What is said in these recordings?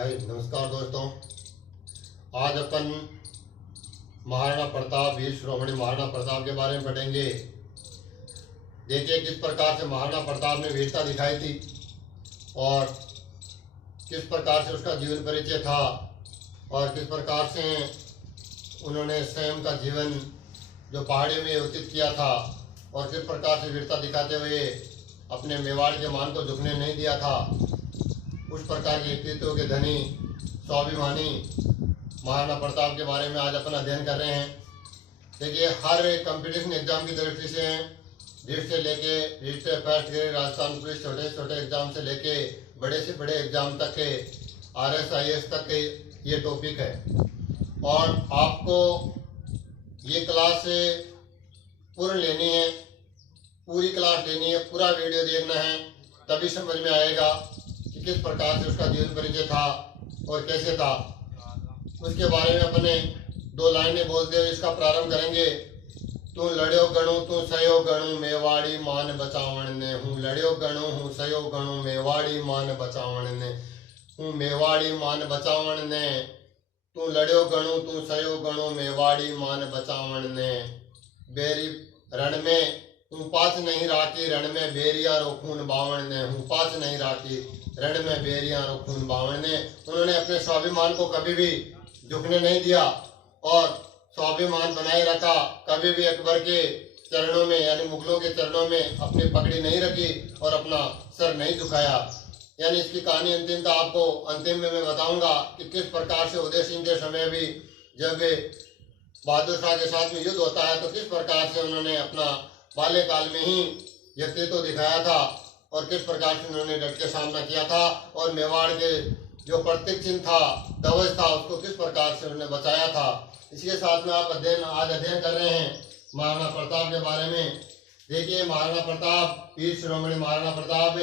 हाय नमस्कार दोस्तों। आज अपन महाराणा प्रताप वीर शिरोमणि महाराणा प्रताप के बारे में पढ़ेंगे। देखिए किस प्रकार से महाराणा प्रताप ने वीरता दिखाई थी और किस प्रकार से उसका जीवन परिचय था और किस प्रकार से उन्होंने स्वयं का जीवन जो पहाड़ियों में व्यतीत किया था और किस प्रकार से वीरता दिखाते हुए अपने मेवाड़ के मान को झुकने नहीं दिया था। उस प्रकार के व्यक्तित्व के धनी स्वाभिमानी महाराणा प्रताप के बारे में आज अपन अध्ययन कर रहे हैं। देखिए हर कंपटीशन एग्जाम की दृष्टि से रीट से लेके रीट से फर्स्ट ग्रेड राजस्थान पुलिस छोटे छोटे एग्जाम से लेके बड़े से बड़े एग्जाम तक के RS तक के ये टॉपिक है और आपको ये क्लास पूर्ण लेनी है, पूरी क्लास लेनी है, पूरा वीडियो देखना है, तभी समझ में आएगा कि किस प्रकार से उसका जीवन परिचय था और कैसे था। उसके बारे में अपने दो लाइनें बोलते हुए इसका प्रारंभ करेंगे। तू लड़्यो गणु तू सयो गणु मेवाड़ी मान बचावण ने हूँ, लड़्यो गणु हूँ सयो गणु मेवाड़ी मान बचावण ने हूँ, मेवाड़ी मान बचावण ने तू लड़्यो गणु तू सयो गणु मेवाड़ी मान बचावण ने बेरी रण में तू पास नहीं राखी रण में बेरिया रो खून बावण ने हूँ, पास नहीं राखी रण में बेरिया रो खून बावण ने। उन्होंने अपने स्वाभिमान को कभी भी झुकने नहीं दिया और स्वाभिमान बनाए रखा। कभी भी अकबर के चरणों में यानी मुगलों के चरणों में अपनी पगड़ी नहीं रखी और अपना सर नहीं झुकाया। यानी इसकी कहानी अंतिमता आपको अंतिम में मैं बताऊंगा कि किस प्रकार से उदय सिंह के समय भी जब बहादुर शाह के साथ में युद्ध होता है तो किस प्रकार से उन्होंने अपना बाल्यकाल में ही व्यक्तित्व दिखाया था और किस प्रकार से उन्होंने डट के सामना किया था और मेवाड़ के जो प्रतीक चिन्ह था, ध्वज था, उसको किस प्रकार से उन्होंने बचाया था। इसके साथ में आप आज अध्ययन कर रहे हैं महाराणा प्रताप के बारे में। देखिए महाराणा प्रताप वीर शिरोमणि महाराणा प्रताप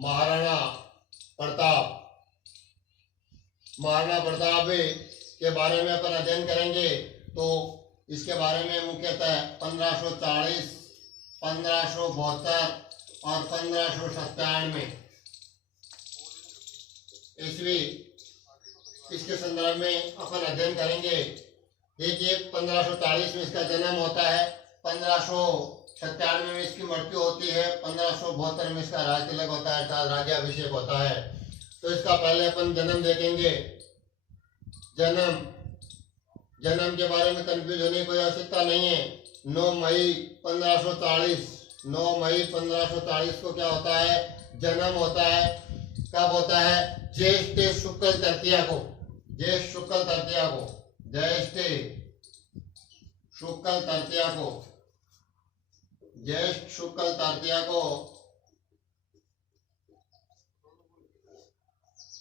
महाराणा प्रताप के बारे में अपन अध्ययन करेंगे तो इसके बारे में मुख्यतः 1540, 1572 और 1597 ईस्वी इसके संदर्भ में अपन अध्ययन करेंगे। देखिए 1540 में इसका जन्म होता है, 1597 में इसकी मृत्यु होती है, 1572 में इसका राज तिलक होता है अर्थात राज्याभिषेक होता है। तो इसका पहले अपन जन्म देखेंगे। जन्म के बारे में कंफ्यूज होने की कोई आवश्यकता नहीं है। 9 मई 1540, 9 मई 1540 को क्या होता है, जन्म होता है। कब होता है, ज्येष्ठ शुक्ल तृतीया को, ज्येष्ठ शुक्ल तृतीया को, ज्येष्ठ शुक्ल तृतीया को, ज्येष्ठ शुक्ल तृतीया को,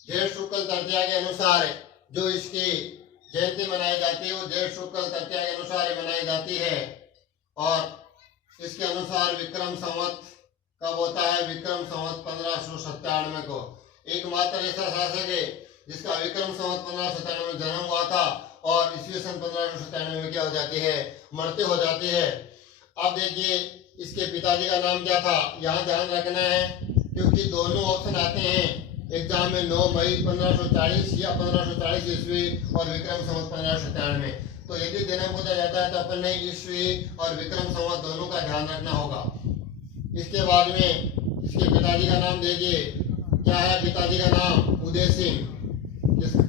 ज्येष्ठ शुक्ल तृतीया के अनुसार जो इसकी जयंती मनाई जाती है वो ज्येष्ठ शुक्ल तृतीया के अनुसार मनाई जाती है। और इसके अनुसार विक्रम संवत कब होता है, विक्रम संवत 1597 को। एकमात्र ऐसा शासक है जिसका विक्रम संवत 1597 में जन्म हुआ था और ईस्वी सन 1597 में क्या हो जाती है, मृत्यु हो जाती है। अब देखिए इसके पिताजी का नाम क्या था, यहाँ ध्यान रखना है क्योंकि दोनों ऑप्शन आते हैं एग्जाम में, 9 मई 1540 या 1540 ईस्वी और विक्रम संवत 1597 में। तो यदि जन्म पूछा जाता है तो अपन ने ईस्वी और विक्रम संवत दोनों का ध्यान रखना होगा। इसके बाद में इसके पिताजी का नाम देखिए, क्या है पिताजी का नाम, उदय सिंह।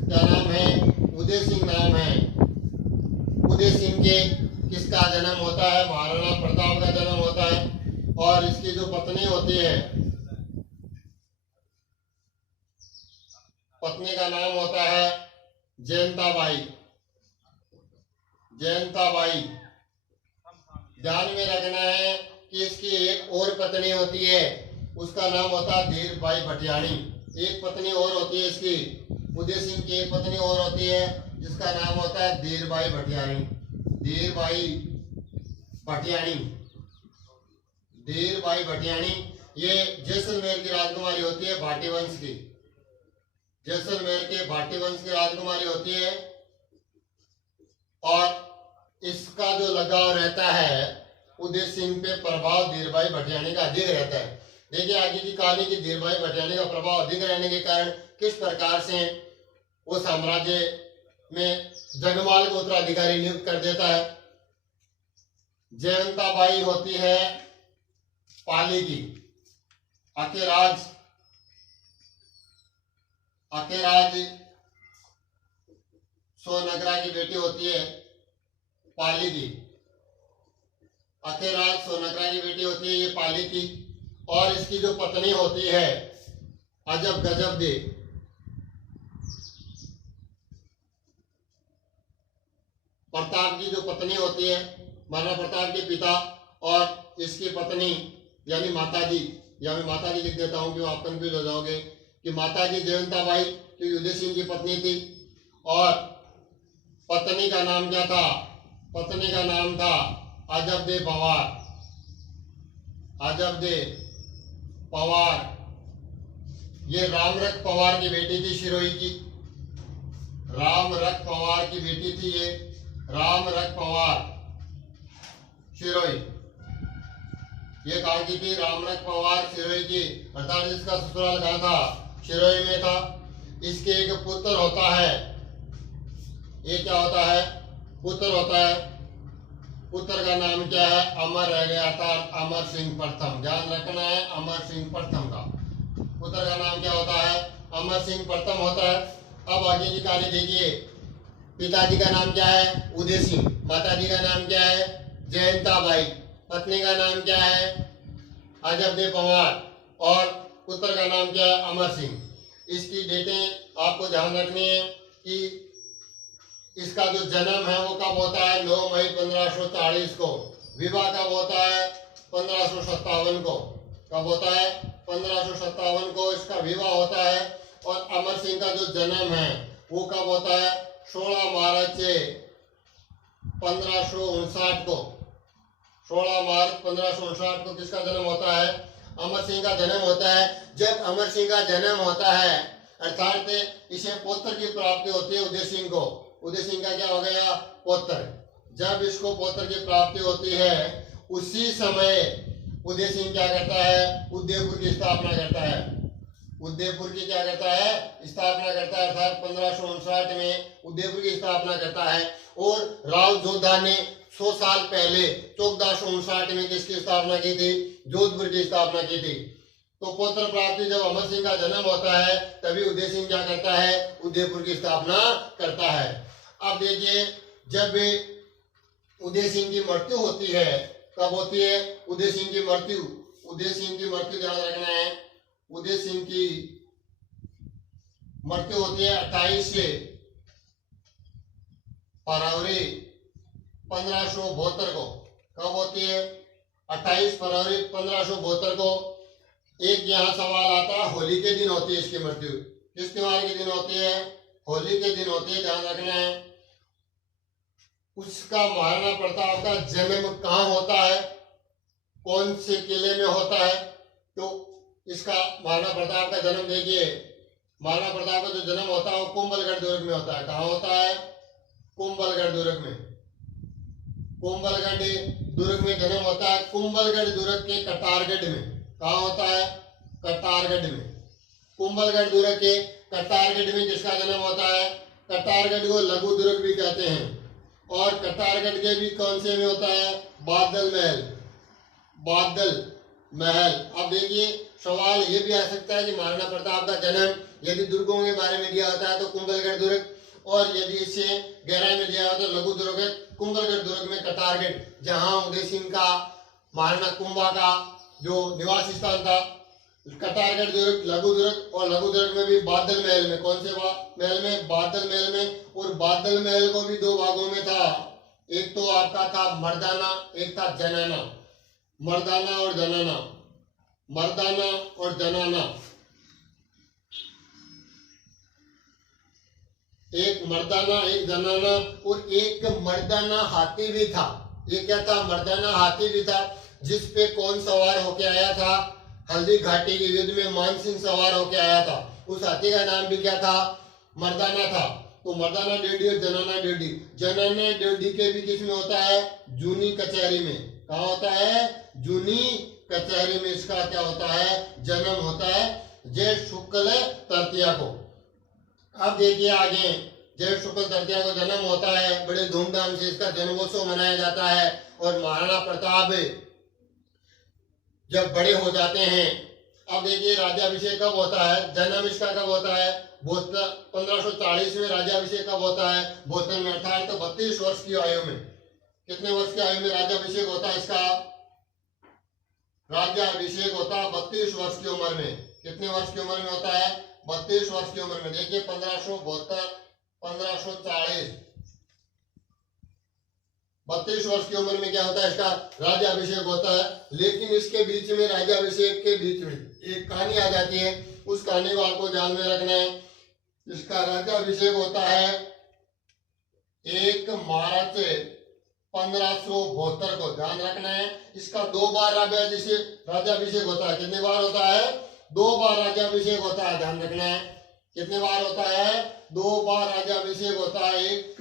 क्या नाम है, उदय सिंह नाम है। उदय सिंह के किसका जन्म होता है, महाराणा प्रताप का जन्म होता है। और इसकी जो पत्नी होती है, पत्नी का नाम होता है जयंताबाई। जयंताबाई। ध्यान में रखना है कि इसकी एक और पत्नी होती है, उसका नाम होता है धीरबाई भटियाणी। एक पत्नी और होती है इसकी, उदय सिंह की एक पत्नी और होती है जिसका नाम होता है धीरबाई भटियाणी। धीरबाई भटियाणी, धीरबाई भटियाणी ये जैसलमेर की राजकुमारी होती है, भाटी वंश की। जैसलमेर के भाटी वंश की राजकुमारी होती है और इसका जो लगाव रहता है उदय सिंह पे प्रभाव धीरबाई भटियाणी का अधिक रहता है। देखिए आगे की कहानी की धीरभाई भटियानी का प्रभाव अधिक रहने के कारण किस प्रकार से वो साम्राज्य में जगमाल को उत्तराधिकारी नियुक्त कर देता है। जयवंताबाई होती है पाली की, अकेराज सोनगरा की बेटी होती है पाली की। अकेराज सोनगरा की बेटी होती है ये पाली की। और इसकी जो पत्नी होती है अजब गजब दे, प्रताप की जो पत्नी होती है, महाराणा प्रताप के पिता और इसकी पत्नी यानी माताजी, या मैं माताजी लिख देता हूं क्यों आप कंफ्यूज हो जाओगे कि माताजी जयवंताबाई जो उदय सिंह की पत्नी थी। और पत्नी का नाम क्या था? पत्नी का नाम था अजबदे पवार। अजबदे पवार ये रामरख पवार की बेटी थी, शिरोई की। रामरख पवार की बेटी थी ये, रामरख पवार शिरोई। ये कहाँ की थी? रामरख पवार शिरोई की, अर्थात इसका ससुराल कहाँ था? शिरोई में था। इसके एक पुत्र होता है, ये क्या होता है? पुत्र होता है। पुत्र का नाम क्या है? अमर रह गया था, अमर सिंह प्रथम। ध्यान रखना है अमर सिंह प्रथम का। पुत्र का नाम क्या होता है? अमर सिंह प्रथम होता है। अब आगे की कहानी देखिए। पिताजी का नाम क्या है? उदय सिंह। माताजी का नाम क्या है? जयंताबाई। पत्नी का नाम क्या है? अजबदे पवार। और पुत्र का नाम क्या है? अमर सिंह। इसकी डेटें आपको ध्यान रखनी है कि इसका जो जन्म है वो कब होता है? 9 मई 1540 को। विवाह कब होता है? 1557 को। कब होता है? 1557 को इसका विवाह होता है। और अमर सिंह का जो जन्म है वो कब होता है? 16 मार्च 1559 को। 16 मार्च 1559 को किसका जन्म होता है? अमर सिंह का जन्म होता है। जब अमर सिंह का जन्म होता है अर्थात इसे पुत्र की प्राप्ति होती है उदय सिंह को। उदय सिंह का क्या हो गया? पुत्र। जब इसको पुत्र की प्राप्ति होती है उसी समय उदय सिंह क्या करता है? उदयपुर की स्थापना करता है। उदयपुर की क्या करता है? स्थापना करता है। अर्थात 1559 में उदयपुर की स्थापना करता है। और राव जोधा ने 100 साल पहले 1459 में किसकी स्थापना की थी? जोधपुर की स्थापना की थी। तो पुत्र प्राप्ति जब अमर सिंह का जन्म होता है तभी उदय सिंह क्या करता है? उदयपुर की स्थापना करता है। अब देखिए जब उदय सिंह की मृत्यु होती है, कब होती है उदय सिंह की मृत्यु? उदय सिंह की मृत्यु ध्यान रखना है। उदय सिंह की मृत्यु होती है 28 फरवरी 1572 को। कब होती है? 28 फरवरी 1572 को। एक यहाँ सवाल आता है, होली के दिन होती है इसकी मृत्यु। किस त्योहार के दिन होती है? होली के दिन होती है, ध्यान रखना है। उसका महाराणा प्रताप का जन्म कहाँ होता है? कौन से किले में होता है? तो इसका महाराणा प्रताप का जन्म देखिए। महाराणा प्रताप का जो जन्म होता है वो कुंभलगढ़ दुर्ग में होता है। कहाँ होता है? कुंभलगढ़ दुर्ग में। कुंभलगढ़ दुर्ग में जन्म होता है। कुंभलगढ़ दुर्ग के कटारगढ़ में। कहाँ होता है? कटारगढ़ में। कुंभलगढ़ दुर्ग के कटारगढ़ में जिसका जन्म होता है, कटारगढ़ को लघु दुर्ग भी कहते हैं। और कटारगढ़ के भी कौन से में होता है? बादल महल। बादल महल। अब देखिए सवाल ये भी आ सकता है कि महाराणा प्रताप का जन्म यदि दुर्गों के बारे में दिया होता है तो कुंभलगढ़ दुर्ग, और यदि इसे गहराई में दिया होता तो लघु दुर्ग है। कुंभलगढ़ दुर्ग में कटारगढ़, जहां उदय सिंह का महाराणा कुंभा का जो निवास स्थान था। कटारगढ़ दुर्ग, लघु दुर्ग, और लघु दुर्ग में भी बादल महल में। कौन से महल में? बादल महल में। और बादल महल को भी 2 भागों में था। एक तो आपका था मर्दाना, एक था जनाना। मर्दाना और जनाना। मर्दाना और जनाना। एक मर्दाना एक जनाना। और एक मर्दाना हाथी भी था। ये क्या था? मर्दाना हाथी भी था, जिस पे कौन सवार होके आया था? हल्दी घाटी के युद्ध में मानसिंह सवार होके आया था। उस हाथी का नाम भी क्या था? मर्दाना था। तो मर्दाना डेडी और जनाना डेडी। जनाना डेडी के भी किस में होता है? जूनी कचहरी में। कहाँ होता है? जूनी कचहरी में इसका क्या होता है, जन्म होता है ज्येष्ठ शुक्ल तृतीया को। अब देखिए आगे, ज्येष्ठ शुक्ल तृतीया को जन्म होता है, बड़े धूमधाम से इसका जन्मोत्सव मनाया जाता है। और महाराणा प्रताप जब बड़े हो जाते हैं, अब देखिए राज्याभिषेक कब होता है, जन्म इसका कब होता है, 1540 में राज्याभिषेक कब होता है, बोतल में, अर्थात तो 32 वर्ष की आयु में। कितने वर्ष की आयु में राज्याभिषेक होता है इसका, राज्याभिषेक होता है 32 वर्ष की उम्र में। कितने वर्ष की उम्र में होता है, 32 वर्ष की उम्र में। देखिए 1572 1540 32 वर्ष की उम्र में क्या होता है, इसका राज्याभिषेक होता है। लेकिन इसके बीच में, राज्याभिषेक के बीच में एक कहानी आ जाती है, उस कहानी को आपको ध्यान में रखना है। इसका राज्याभिषेक होता है 1 मार्च 1572 को, ध्यान रखना है। इसका 2 बार राज्याभिषेक होता है। कितने बार होता है, 2 बार राज्याभिषेक होता है, ध्यान रखना है। कितने बार होता है, 2 बार राज्याभिषेक होता है। एक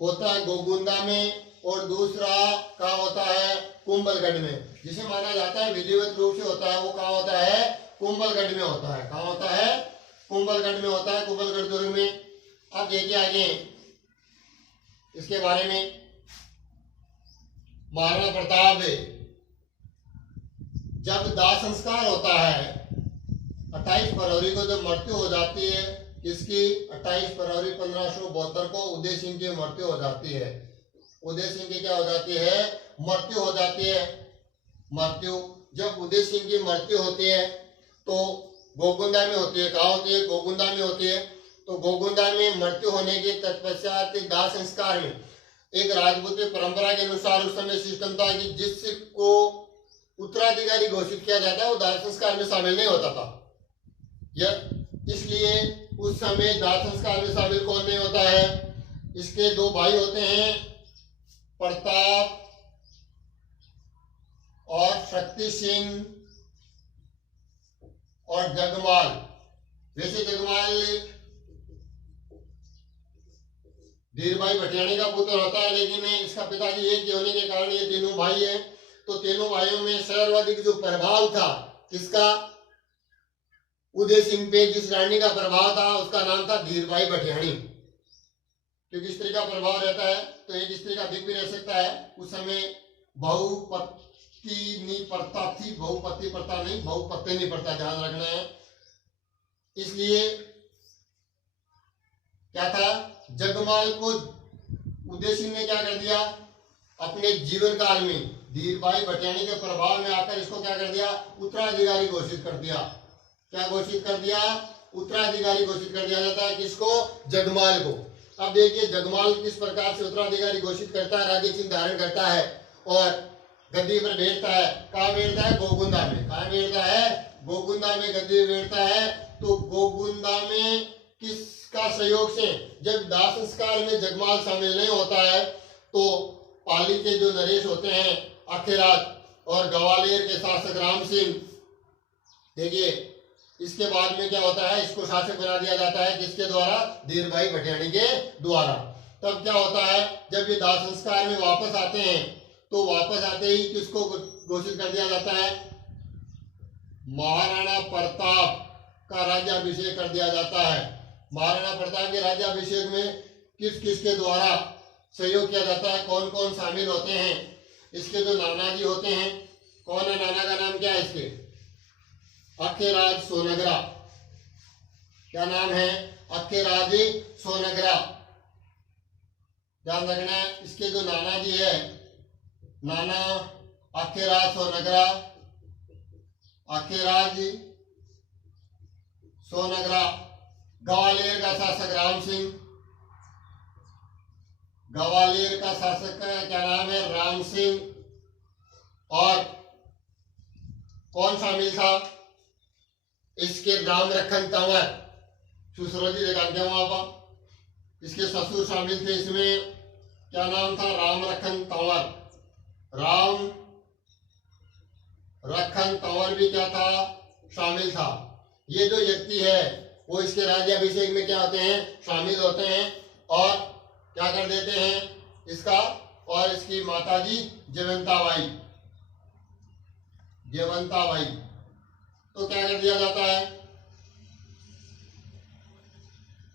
होता है गोगुंदा में और दूसरा कहाँ होता है, कुंभलगढ़ में। जिसे माना जाता है विधिवत रूप से होता है, वो कहाँ होता है, कुंभलगढ़ में होता है। कहाँ होता है, कुंभलगढ़ में होता है, कुंभलगढ़ दुर्ग में। अब देखिए आगे इसके बारे में, महाराणा प्रताप जब दाह संस्कार होता है 28 फरवरी को, जब मृत्यु हो जाती है किसकी, 28 फरवरी 1572 को उदय सिंह की मृत्यु हो जाती है। उदय सिंह की क्या हो जाती है, मृत्यु हो जाती है। मृत्यु, जब उदय सिंह की मृत्यु होती है तो गोगुंदा में होती है। कहाँ होती है, गोगुंदा में होती है। तो गोगुंदा में मृत्यु होने के तत्पश्चात दाह संस्कार में, एक राजपूत परंपरा के अनुसार उस समय सिस्टम था कि जिसको उत्तराधिकारी घोषित किया जाता है वो दाह संस्कार में शामिल नहीं होता था। इसलिए उस समय दाह संस्कार में शामिल कौन नहीं होता है, इसके 2 भाई होते हैं, प्रताप और शक्ति सिंह और जगमाल। वैसे जगमाल धीरभाई भटियाणी का पुत्र होता है, लेकिन इसका पिताजी एक ही होने के कारण ये तीनों भाई हैं। तो तीनों भाइयों में सर्वाधिक जो प्रभाव था किसका, उदय सिंह पे जिस रानी का प्रभाव था उसका नाम था धीरभाई भटियाणी। क्योंकि स्त्री का प्रभाव रहता है तो एक स्त्री का अधिक भी रह सकता है। उस समय बहुपत्नी प्रथा थी, बहुपति प्रथा नहीं, बहुपत्नी प्रथा, ध्यान रखना है। इसलिए क्या था, जगमाल को उदय सिंह ने क्या कर दिया, अपने जीवन काल में धीरभाई भटियाणी के प्रभाव में आकर इसको क्या कर दिया, उत्तराधिकारी घोषित कर दिया। क्या घोषित कर दिया, उत्तराधिकारी घोषित कर दिया जाता है। किसको, जगमाल को। अब देखिए जगमाल किस प्रकार से उत्तराधिकारी घोषित करता है, राज्य चिन्ह धारण करता है और गद्दी पर बैठता है। कहाँ बैठता है, गोगुंदा में। कहाँ बैठता है, गोगुंदा में गद्दी पर बैठता है। तो गोगुंदा में किसका सहयोग से, जब दाह संस्कार में जगमाल शामिल नहीं होता है तो पाली के जो नरेश होते हैं अखेराज और ग्वालियर के शासक राम सिंह, देखिए इसके बाद में क्या होता है, इसको शासक बना दिया जाता है। किसके द्वारा, धीरभाई भटियाणी के द्वारा। तब क्या होता है, जब ये दाह संस्कार में वापस आते हैं तो वापस आते ही किसको घोषित कर दिया जाता है, महाराणा प्रताप का राज्याभिषेक कर दिया जाता है। महाराणा प्रताप के राज्याभिषेक में किस किस के द्वारा सहयोग किया जाता है, कौन कौन शामिल होते हैं। इसके जो नाना जी होते हैं, कौन है नाना का नाम क्या है इसके, अखेराज सोनगरा। क्या नाम है, अखेराज सोनगरा, ध्यान रखना है। इसके जो नाना जी है, नाना अखेराज सोनगरा, अखेराज सोनगरा। ग्वालियर का शासक राम सिंह, ग्वालियर का शासक का क्या नाम है, राम सिंह। और कौन शामिल था, इसके राम रखन तंवर, सुसरोजी देखा क्या वहां पर, इसके ससुर शामिल थे। इसमें क्या नाम था, राम रखन तंवर। राम रखन तंवर भी क्या था, शामिल था। ये जो व्यक्ति है वो इसके राज्याभिषेक में क्या होते हैं, शामिल होते हैं और क्या कर देते हैं इसका, और इसकी माताजी जयवंताबाई, जयवंताबाई। तो क्या कर दिया जाता है,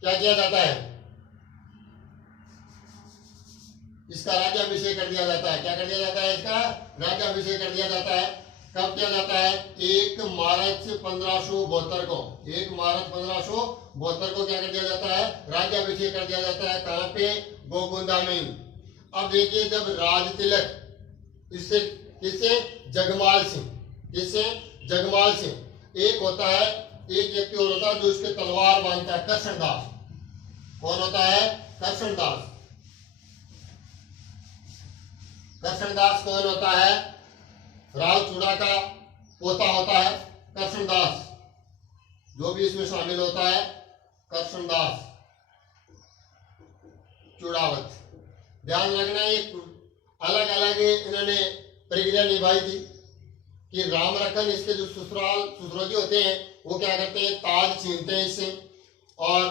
क्या किया जाता है, इसका राज्याभिषेक कर दिया जाता है। क्या कर दिया जाता है, इसका राज्याभिषेक कर दिया जाता है। कब किया जाता है, 1 मार्च 1572 को, 1 मार्च 1572 को क्या कर दिया जाता है, राज्याभिषेक कर दिया जाता है। कहाँ पे, गोकुंदा में। अब देखिए, जब राज तिलक इससे किससे, जगमाल सिंह, किससे, जगमाल सिंह। एक होता है, एक व्यक्ति और होता है जो इसके तलवार बांधता है, करशनदास। कौन होता है, करशनदास। करशनदास कौन होता है, राव चूड़ा का पोता होता है करशनदास। जो भी इसमें शामिल होता है, करशनदास चूड़ावत। ध्यान रखना, एक अलग अलग इन्होंने प्रक्रिया निभाई थी कि राम रखन इसके जो ससुराजी होते हैं वो क्या करते हैं, ताज छीनते हैं इससे, और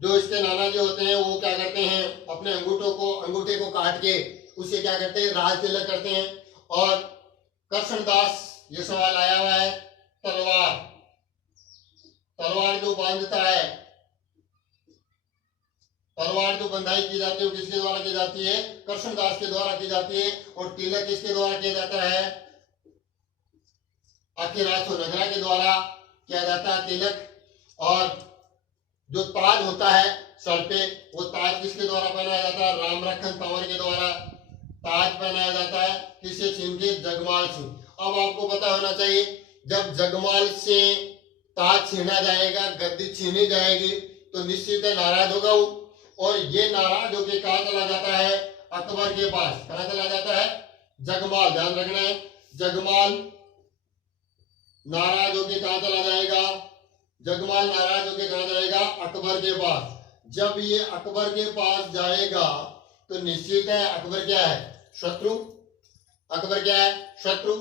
जो इसके नाना जी होते हैं वो क्या करते हैं, अपने अंगूठे को काट के उससे क्या करते हैं, राज तिलक करते हैं। और करशनदास, ये सवाल आया हुआ है, तलवार जो बांधता है, तलवार जो बंधाई की जाती है वो किसके द्वारा की जाती है, करशनदास के द्वारा की जाती है। और तिलक किसके द्वारा किया जाता है, अखिराज नगरा के द्वारा किया जाता है तिलक। और जो ताज होता है सर पे, वो ताज किसके द्वारा पहनाया जाता है, राम रखन तंवर के द्वारा ताज पहनाया जाता है। किससे छीन के, जगमाल सिंह। अब आपको पता होना चाहिए, जब जगमाल से ताज छीना जाएगा, गद्दी छीनी जाएगी, तो निश्चित है नाराज होगा वो। और ये नाराज होकर कहा चला जाता है, अकबर के पास। कहा चला जाता है, जगमाल। ध्यान रखना है, जगमाल नाराज होकर कहा चला जाएगा, जगमाल नाराज होकर कहा जाएगा, अकबर के पास। जब ये अकबर के पास जाएगा तो निश्चित है अकबर क्या है, शत्रु। अकबर क्या है, शत्रु।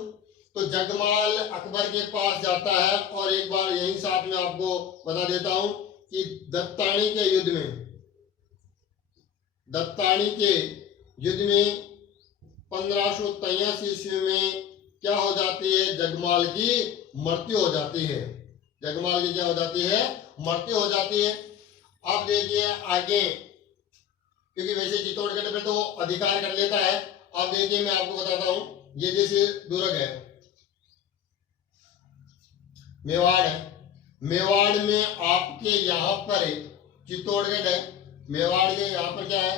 तो जगमाल अकबर के पास जाता है। और एक बार यही साथ में आपको बता देता हूं कि दत्तानी के युद्ध में 1583 ईस्वी में क्या हो जाती है, जगमाल की मृत्यु हो जाती है। जगमाल की क्या हो जाती है, मृत्यु हो जाती है। अब देखिए आगे, क्योंकि वैसे चित्तौड़गढ़ पे तो अधिकार कर लेता है। अब देखिए मैं आपको बताता हूं, ये जैसे दुर्ग है, मेवाड़ है, मेवाड़ में आपके यहाँ पर चित्तौड़गढ़ है, मेवाड़ के यहाँ पर क्या है,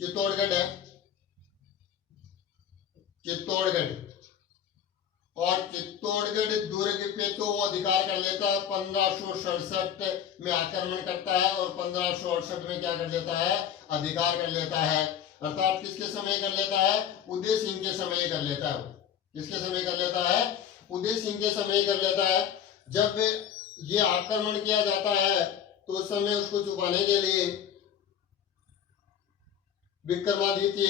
चित्तौड़गढ़ है, चित्तौड़गढ़। और चित्तौड़गढ़ दुर्ग पे तो वो अधिकार कर लेता है, 1567 में आक्रमण करता है और 1568 में क्या कर लेता है, अधिकार कर लेता है। अर्थात किसके समय कर लेता है, उदय सिंह के समय कर लेता है। किसके समय कर लेता है, उदय सिंह के समय कर लेता है। जब ये आक्रमण किया जाता है तो उस समय उसको छुपाने के लिए विक्रमादित्य,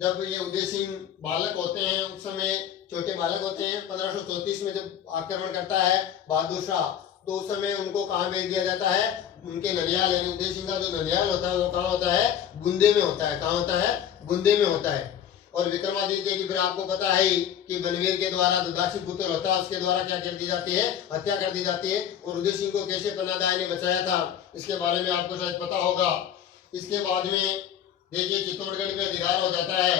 जब ये उदय सिंह बालक होते हैं, उस समय छोटे बालक होते हैं, 1534 में जब आक्रमण करता है बहादुर शाह, तो उस समय उनको कहाँ भेज दिया जाता है, उनके ननियाल, यानी उदय सिंह का जो ननियाल होता है वो कहाँ होता है, गुंदे में होता है। कहाँ होता है, गुंदे में होता है। और विक्रमादित्य की फिर आपको पता है ही कि बनवीर के द्वारा दासी पुत्र होता है, उसके द्वारा क्या कर दी जाती है, हत्या कर दी जाती है। और उदय सिंह को कैसे पन्नादाय ने बचाया था, इसके बारे में आपको शायद पता होगा। इसके बाद में देखिए चित्तौड़गढ़ पे अधिकार हो जाता है,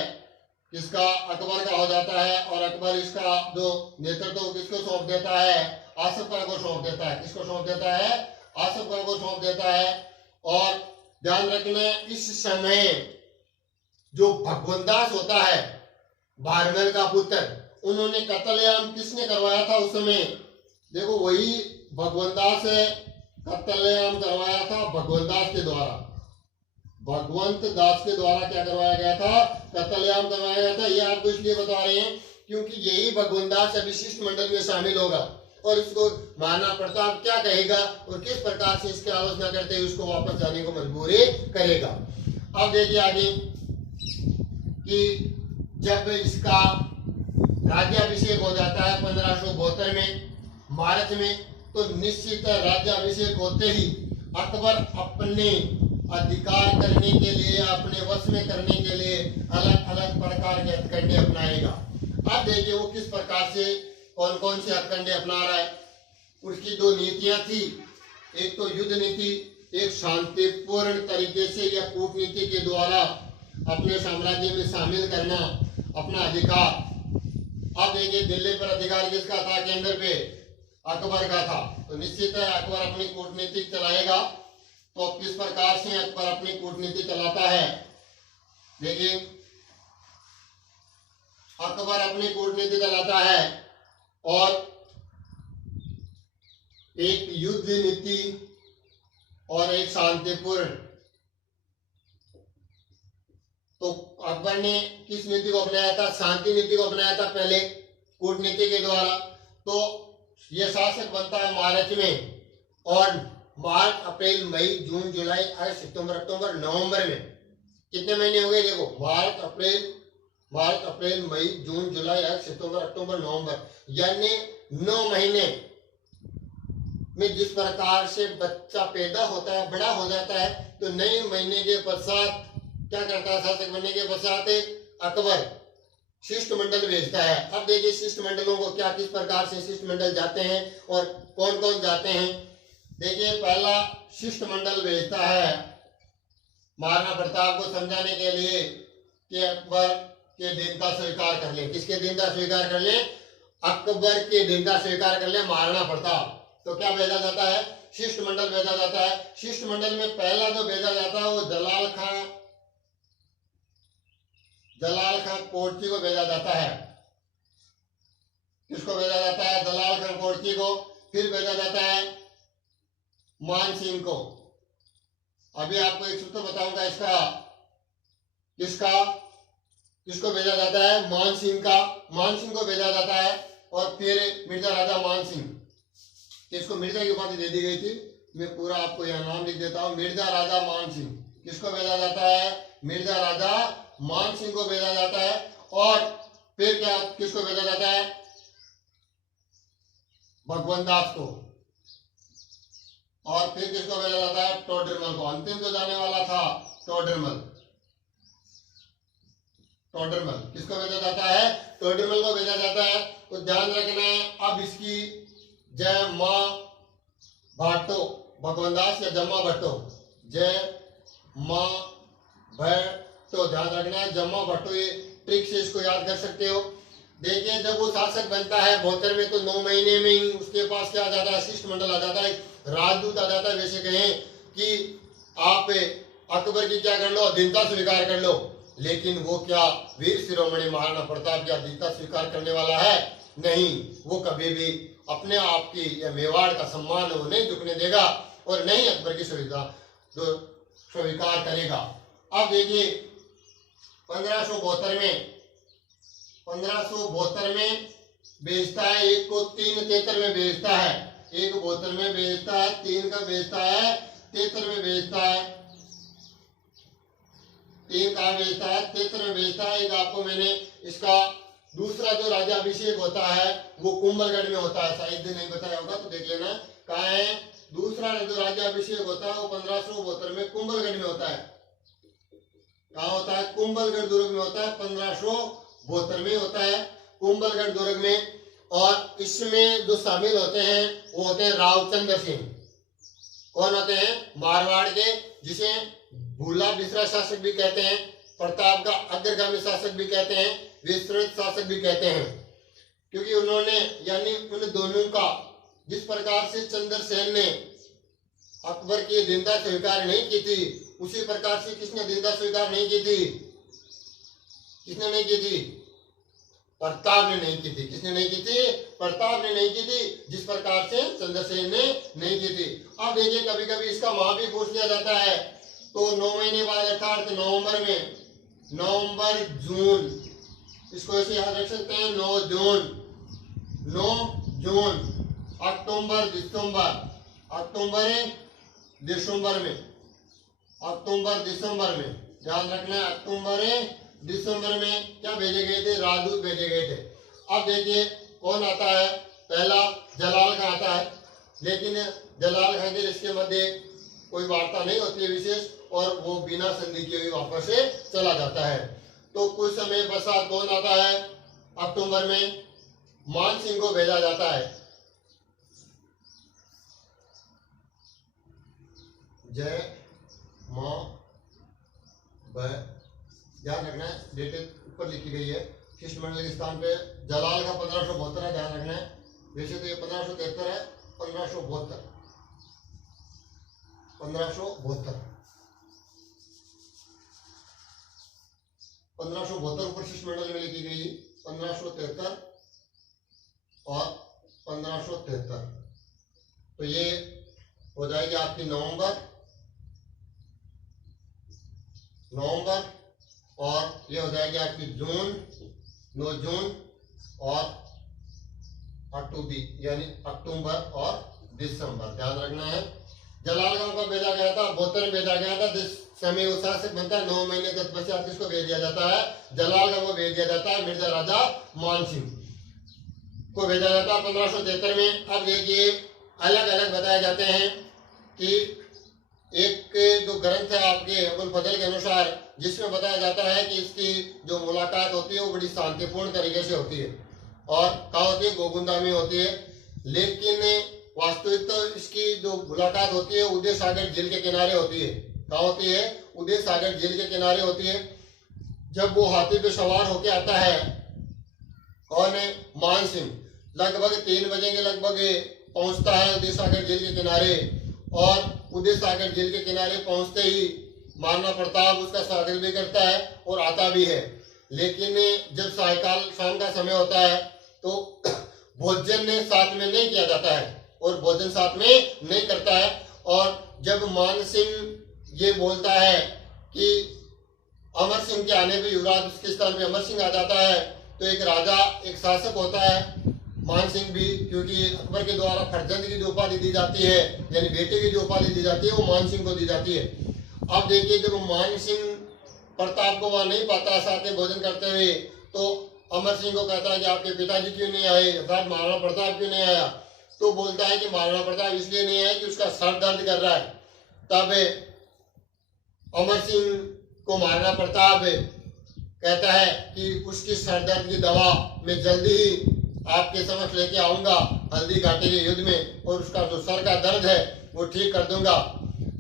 इसका अकबर का हो जाता है। और अकबर इसका जो नेतृत्व किसको सौंप देता है, आसिफ खान को सौंप देता है। किसको सौंप देता है, आसिफ खान को सौंप देता है। और ध्यान रखना, इस समय जो भगवंदास होता है, भारमल का पुत्र, उन्होंने कत्लेआम किसने करवाया था उस समय, देखो वही भगवंदास है, कत्लेआम करवाया था भगवंदास के द्वारा। भगवंत दास के द्वारा क्या करवाया गया था, कत्लेआम करवाया गया था। ये आपको इसलिए बता रहे हैं क्योंकि यही भगवंदास अभी शिष्ट मंडल में शामिल होगा और इसको महाराणा प्रताप क्या कहेगा और किस प्रकार से इसकी आलोचना करते हुए उसको वापस जाने को मजबूर करेगा। अब देखिए आगे कि जब इसका राज्याभिषेक हो जाता है 1572 में मार्च में, तो निश्चित राज्याभिषेक होते ही अकबर अपने अधिकार करने के लिए, अपने वश में करने के लिए अलग अलग प्रकार के हथकंडे अपनाएगा। अब देखिए वो किस प्रकार से कौन कौन से हथकंडे अपना रहा है। उसकी दो नीतियां थी, एक तो युद्ध नीति, एक शांतिपूर्ण तरीके से या कूटनीति के द्वारा अपने साम्राज्य में शामिल करना अपना अधिकार। अब देखिए दिल्ली पर अधिकार किसका था, केंद्र पे अकबर का था। तो निश्चित है अकबर अपनी कूटनीति चलाएगा। तो किस प्रकार से अकबर अपनी कूटनीति चलाता है, देखिए अकबर अपनी कूटनीति चलाता है और एक युद्ध नीति और एक शांतिपूर्ण। तो अकबर ने किस नीति को अपनाया था, शांति नीति को अपनाया था पहले कूटनीति के द्वारा। तो यह शासक बनता है मार्च में, और मार्च अप्रैल मई जून जुलाई अगस्त सितंबर अक्टूबर नवंबर में कितने महीने हो गए, देखो मार्च अप्रैल मई जून जुलाई अगस्त सितंबर अक्टूबर नवंबर, यानी 9 महीने में जिस प्रकार से बच्चा पैदा होता है, बड़ा हो जाता है, तो 9 महीने के पश्चात क्या करता है, शासक बनने के पश्चात अकबर शिष्टमंडल भेजता है। अब देखिए शिष्टमंडलों को क्या किस प्रकार से शिष्टमंडल जाते हैं और कौन कौन जाते हैं। देखिए पहला शिष्टमंडल भेजता है महाराणा प्रताप को समझाने के लिए कि अकबर के दीनता स्वीकार कर ले। किसके दीनता स्वीकार कर ले, अकबर के दीनता स्वीकार कर ले महाराणा प्रताप। तो क्या भेजा जाता है, शिष्टमंडल भेजा जाता है। शिष्टमंडल में पहला जो भेजा जाता है वो जलाल खां कोर्ची को भेजा जाता है। किसको भेजा जाता है, जलाल खां कोर्ची को। फिर भेजा जाता है मान सिंह को। अभी आपको एक सूत्र बताऊंगा इसका, किसको भेजा जाता है, मान सिंह को भेजा जाता है। और फिर मिर्जा राजा मान सिंह, इसको मिर्जा की उपाधि दे दी गई थी, मैं पूरा आपको यह नाम लिख देता हूं, मिर्जा राजा मान सिंह। किसको भेजा जाता है, मिर्जा राजा मान सिंह को भेजा जाता है। और फिर क्या किसको भेजा जाता है, भगवंत दास को। और फिर किसको भेजा जाता है, टोडरमल को। अंतिम जो जाने वाला था टोडरमल किसको भेजा जाता है, टोडरमल को भेजा जाता है। तो ध्यान रखना है, अब इसकी जय मां भाटो भगवंत दास या जम्मा भट्टो, जय मां भट्टो, ध्यान रखना है जम्मा भट्टो, ये ट्रिक से इसको याद कर सकते हो। देखिए जब वो शासक बनता है 72 में, तो 9 महीने में ही उसके पास क्या आ जाता है, शिष्टमंडल आ जाता है, राजदूत आ जाता है। वैसे कहें कि आप अकबर की क्या कर लो, अधीनता स्वीकार कर लो, लेकिन वो क्या वीर शिरोमणि महाराणा प्रताप की अधीनता स्वीकार करने वाला है, नहीं। वो कभी भी अपने आप की या मेवाड़ का सम्मान वो नहीं झुकने देगा और नहीं अकबर की सुविधा जो स्वीकार करेगा। अब देखिए 1572 में बेचता है, एक को 373 में बेचता है, एक 72 में बेचता है, 3 का बेचता है, 73 में बेचता है, 3 का बेचता है, 73 में बेचता है। एक आपको मैंने इसका दूसरा जो राज्याभिषेक होता है वो कुंभलगढ़ में होता है, शायद नहीं बताया होगा तो देख लेना। कहाँ है, दूसरा जो राज्याभिषेक होता है वो 1572 में कुंभलगढ़ में होता है। कहाँ होता है, कुंभलगढ़ दुर्ग में होता है, 1572 में होता है कुंभलगढ़ दुर्ग में। और इसमें जो शामिल होते हैं वो होते हैं रावचंद्र सिंह। कौन होते हैं, मारवाड़ के, जिसे भूला बिसरा शासक भी कहते हैं, प्रताप का अग्रगामी शासक भी कहते हैं, विस्तृत शासक भी कहते हैं। क्योंकि उन्होंने यानी उन दोनों का जिस प्रकार से चंद्रसेन ने अकबर की दीनता स्वीकार नहीं की थी, उसी प्रकार से किसने दीनता स्वीकार नहीं की थी, किसने नहीं की थी, प्रताप ने नहीं की थी। किसने नहीं की थी, प्रताप ने नहीं की थी, जिस प्रकार से चंद्रसेन ने नहीं की थी। अब देखिए कभी कभी इसका माह भी पूछ लिया जाता है, तो 9 महीने बाद अर्थात नवंबर में, नवंबर जून, इसको ऐसे याद रख सकते हैं, 9 जून, अक्टूबर दिसंबर में, ध्यान रखना है, दिसंबर में क्या भेजे गए थे, राजदूत भेजे गए थे। अब देखिए कौन आता है, पहला जलाल खां आता है, लेकिन जलाल खां के इसके मध्य कोई वार्ता नहीं होती है विशेष, और वो बिना संधि के भी वापस से चला जाता है। तो कुछ समय पश्चात कौन आता है, अक्टूबर में मान सिंह को भेजा जाता है। जय मां ध्यान रखना है, डेट ऊपर लिखी गई है। शिष्टमंडल के स्थान पे जलाल का 1572 है, ध्यान रखना है। वैसे तो ये 1573 है, 1572 1572 ऊपर शिष्टमंडल में लिखी गई, 1573 और 1573। तो ये हो जाएगी आपकी नवंबर, और ये हो जाएगी आपकी जून, 9 जून और अक्टूबर, यानी अक्टूबर और दिसंबर, ध्यान रखना है। जलालगांव का भेजा गया था, 72 में भेजा गया था। जिस समय वो शासक बनता है 9 महीने 10 पश्चात किसको भेज दिया जाता है? जलालगांव को भेज दिया जाता है, मिर्जा राजा मान सिंह को भेजा जाता है 1573 में। अब देखिए अलग अलग बताए जाते हैं कि एक जो ग्रंथ है आपके अबुल फजल के अनुसार, जिसमें बताया जाता है कि इसकी जो मुलाकात होती है वो बड़ी शांतिपूर्ण तरीके से होती है, और कहाँ होती है? गोगुंदा में होती है। लेकिन वास्तविक तो इसकी जो मुलाकात होती है उदय सागर झील के किनारे होती है। कहाँ होती है? उदय सागर झील के किनारे होती है। जब वो हाथी पे सवार होके आता है, कौन है? मान सिंह, लगभग 3 बजे के लगभग पहुंचता है उदय सागर झील के किनारे, और उदय सागर झील के किनारे पहुंचते ही महाराणा प्रताप उसका स्वागत भी करता है और आता भी है। लेकिन जब सायकाल शाम का समय होता है तो भोजन साथ में नहीं किया जाता है, और भोजन साथ में नहीं करता है। और जब मान सिंह ये बोलता है कि अमर सिंह के आने पे युवराज उसके स्थान पे अमर सिंह आ जाता है, तो एक राजा, एक शासक होता है मान सिंह भी, क्योंकि अकबर के द्वारा फरजंद की जो उपाधि दी जाती है, यानी बेटे की जो उपाधि दी जाती है, वो मान सिंह को दी जाती है। अब देखिए जब मान सिंह प्रताप को वहां नहीं पाता साथ में भोजन करते हुए, तो अमर सिंह को कहता है कि आपके पिताजी क्यों नहीं आए, अर्थात महाराणा प्रताप क्यों नहीं आया? तो बोलता है कि महाराणा प्रताप इसलिए नहीं आया कि उसका सर दर्द कर रहा है। तब अमर सिंह को महाराणा प्रताप कहता है कि उसकी सर दर्द की दवा मैं जल्दी ही आपके समक्ष लेके आऊंगा हल्दी घाटी के युद्ध में, और उसका जो सर का दर्द है वो ठीक कर दूंगा।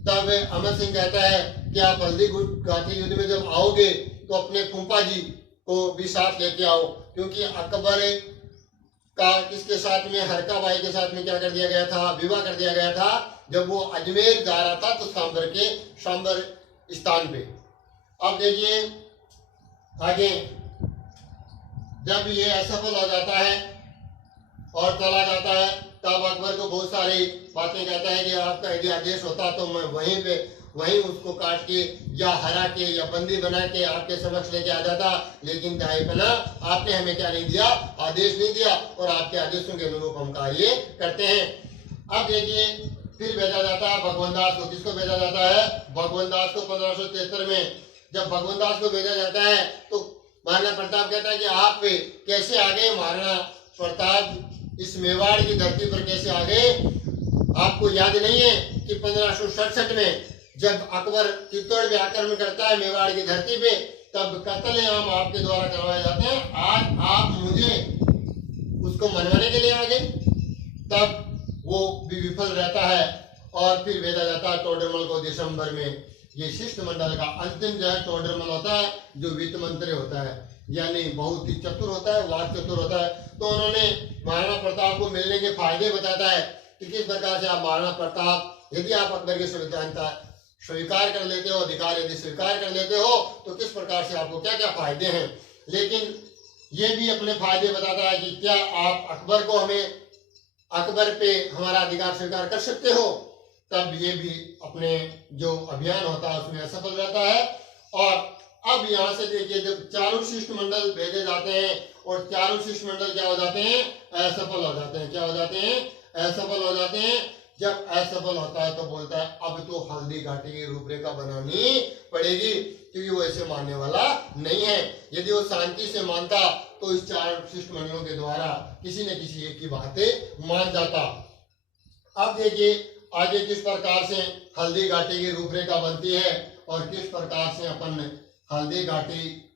तब अमर सिंह कहता है कि आप हल्दी घाटी युद्ध में जब आओगे तो अपने फूफा जी को भी साथ लेके आओ, क्योंकि अकबर का किसके साथ में, हरका बाई के साथ में क्या कर दिया गया था? विवाह कर दिया गया था। जब वो अजमेर जा रहा था तो सांबर स्थान पे। अब देखिए आगे, जब ये असफल हो जाता है और चला जाता है, तब अकबर को बहुत सारी बातें कहता है कि आपका यदि आदेश होता तो मैं वहीं उसको काट के या हरा के या बंदी बना के आपके समक्ष लेके आ जाता। लेकिन दाहिपना आपने हमें क्या नहीं दिया? आदेश नहीं दिया, और आपके आदेशों के अनुरूप हम कार्य करते हैं। अब देखिए फिर भेजा जाता है भगवान दास को। किसको भेजा जाता है? भगवान दास को 1573 में। जब भगवान दास को भेजा जाता है तो महाराणा प्रताप कहता है कि आप कैसे आ गए? महाराणा प्रताप इस मेवाड़ की धरती पर कैसे आ गए? आपको याद नहीं है कि 1567 में जब अकबर चित्तौड़ में आक्रमण करता है मेवाड़ की धरती पे, तब कत्लेआम आपके द्वारा करवाए जाते हैं। आज आप मुझे उसको मनवाने के लिए आ गए, तब वो भी विफल रहता है। और फिर भेजा जाता है टोडरमल को दिसंबर में। ये शिष्टमंडल का अंतिम जो है टोडरमल होता है, जो वित्त मंत्री होता है, यानी बहुत ही चतुर होता है, वाक चतुर होता है। तो उन्होंने महाराणा प्रताप को मिलने के फायदे बताता है कि किस प्रकार से आप महाराणा प्रताप, यदि आप अकबर की संविधानता स्वीकार कर लेते हो, अधिकार यदि स्वीकार कर लेते हो, तो किस प्रकार से आपको क्या क्या फायदे हैं। लेकिन ये भी अपने फायदे बताता है कि क्या आप अकबर पे हमारा अधिकार स्वीकार कर सकते हो। तब ये भी अपने जो अभियान होता है उसमें असफल रहता है। और अब यहाँ से देखिए जब चारों शिष्टमंडल भेजे जाते हैं, और चारों शिष्टमंडल क्या हो जाते हैं? असफल हो जाते हैं। क्या हो जाते हैं? असफल हो जाते हैं। जब असफल होता है तो बोलता है अब तो हल्दी घाटी की रूपरेखा बनानी पड़ेगी, क्योंकि वो ऐसे मानने वाला नहीं है। यदि वो शांति से मानता तो इस चार शिष्टमंडलों के द्वारा किसी न किसी एक की बातें मान जाता। अब देखिए आगे किस प्रकार से हल्दी घाटी की रूपरेखा बनती है, और किस प्रकार से अपन हल्दी घाटी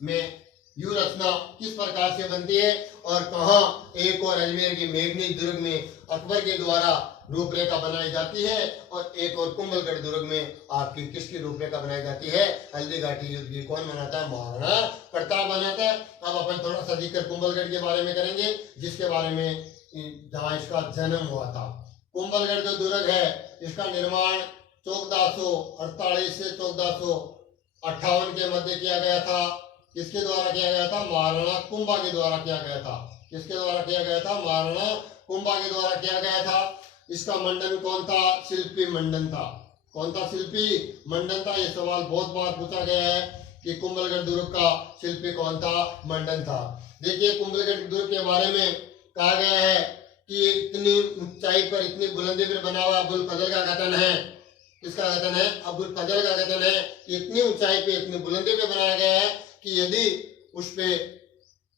में यू रचना किस प्रकार से बनती है और कहाँ एक और अजमेर की मेघनी दुर्ग में अकबर के द्वारा रूपरेखा बनाई जाती है और एक और कुंभलगढ़ दुर्ग में आपकी किसकी रूपरेखा बनाई जाती है? हल्दी घाटी युद्ध की कौन बनाता है? महाराणा प्रताप बनाता है। अब अपन थोड़ा सा जिक्र कुंभलगढ़ के बारे में करेंगे, जिसके बारे में जहाँ इसका जन्म हुआ था। कुंभलगढ़ जो दुर्ग है इसका निर्माण 1448 से 1458 के मध्य किया गया था। किसके द्वारा किया गया था? महाराणा कुंभा के द्वारा किया गया था। किसके द्वारा किया गया था? महाराणा कुंभा के द्वारा किया गया था। इसका मंडन कौन था? शिल्पी मंडन था। कौन था? शिल्पी मंडन था। ये सवाल बहुत बार पूछा गया है कि कुंभलगढ़ दुर्ग का शिल्पी कौन था? मंडन था। देखिए कुंभलगढ़ दुर्ग के बारे में कहा गया है कि इतनी ऊंचाई पर, इतनी बुलंदी पर बना हुआ अबुल फजल का कथन है। किसका कथन है? अबुल फजल का कथन है कि इतनी ऊंचाई पे, इतनी बुलंदी पे बनाया गया है कि यदि उस पे,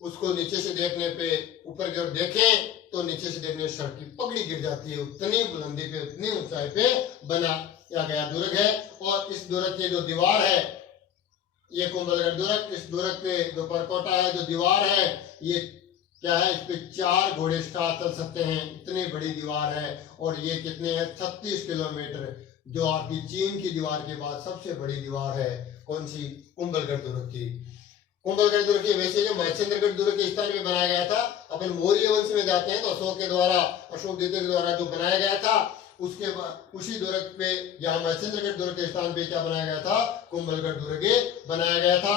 उसको नीचे से देखने पे, ऊपर की ओर देखें तो नीचे से देखने सर की पगड़ी गिर जाती है। उतनी बुलंदी पे, उतनी ऊंचाई पे बनाया गया दुर्ग है। और इस दुर्ग की जो दीवार है, ये कुंभलगढ़ दुर्ग, इस दुर्ग पे जो परकोटा है, जो दीवार है, ये क्या है? इस पे 4 घोड़े सवार चल सकते हैं। इतनी बड़ी दीवार है और ये कितने है? 36 किलोमीटर, जो आपकी चीन की दीवार के बाद सबसे बड़ी दीवार है। कौन सी? कुंभलगढ़ दुर्ग की। कुंभलगढ़ दुर्ग की वैसे जो महेंद्रगढ़ दुर्ग के स्थान में बनाया गया था, अपन मौर्य वंश में जाते हैं तो अशोक के द्वारा, अशोक द्वितीय के द्वारा जो बनाया गया था, उसके बाद उसी दुर्ग पे, यहाँ महेंद्रगढ़ दुर्ग के स्थान पे क्या बनाया गया था? कुंभलगढ़ दुर्ग बनाया गया था।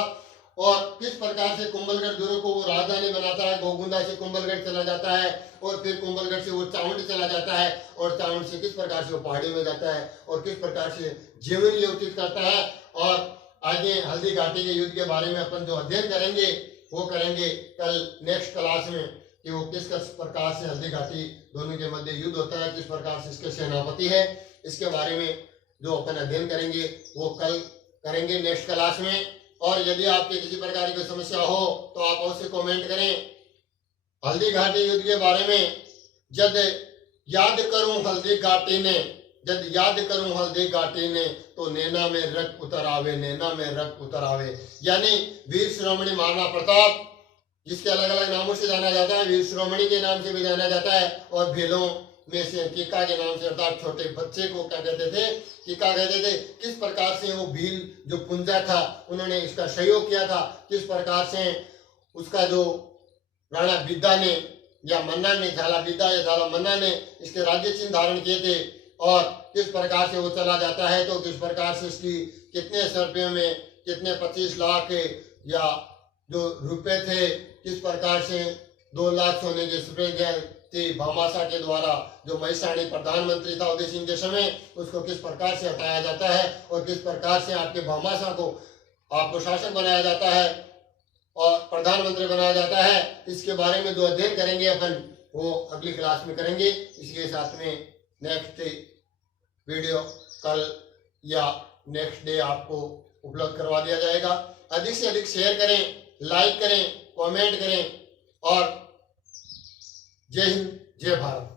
और किस प्रकार से कुंभलगढ़ दुर्ग को वो राजधानी बनाता है? गोगुंदा से कुंभलगढ़ चला जाता है और फिर कुंभलगढ़ से वो चावंड चला जाता है और चावंड से किस प्रकार से वो पहाड़ी में जाता है और किस प्रकार से जीवन व्यतीत करता है। और आगे हल्दी घाटी के युद्ध के बारे में अपन जो अध्ययन करेंगे वो करेंगे कल नेक्स्ट क्लास में, कि वो किस प्रकार से हल्दी घाटी दोनों के मध्य युद्ध होता है, किस प्रकार से इसके सेनापति है, इसके बारे में जो अपन अध्ययन करेंगे वो कल करेंगे नेक्स्ट क्लास में। और यदि आपके किसी प्रकार की समस्या हो तो आप अवश्य कमेंट करें। हल्दी घाटी युद्ध के बारे में, जद याद करूं हल्दी घाटी ने, जद याद करूं हल्दी घाटी ने, तो नैना में रक्त उतर आवे, नैना में रक्त उतर आवे। यानी वीर शिरोमणि महाराणा प्रताप, जिसके अलग अलग नामों से जाना जाता है, वीर शिरोमणि के नाम से भी जाना जाता है और भीलों में से कीका के नाम से, अर्थात छोटे बच्चे को क्या कहते थे? कीका कहते थे। किस प्रकार से वो भील जो पुंजा था, उन्होंने इसका सहयोग किया था, किस प्रकार से उसका जो राणा बिद्दा ने या मन्ना ने, झाला बिद्दा या झाला मन्ना ने इसके राज्य चिन्ह धारण किए थे और किस प्रकार से वो चला जाता है, तो किस प्रकार से इसकी कितने रुपये में, कितने 25 लाख या जो रुपए थे, किस प्रकार से 2 लाख सोने के रुपये थे भामाशाह के द्वारा, जो महिषाणी प्रधानमंत्री था उदय सिंह के समय, उसको किस प्रकार से हटाया जाता है और किस प्रकार से आपके भामाशाह को आपको शासक बनाया जाता है और प्रधानमंत्री बनाया जाता है। इसके बारे में जो अध्ययन करेंगे अपन वो अगली क्लास में करेंगे। इसके साथ में नेक्स्ट वीडियो कल या नेक्स्ट डे आपको उपलब्ध करवा दिया जाएगा। अधिक से अधिक शेयर करें, लाइक करें, कमेंट करें और जय हिंद, जय भारत।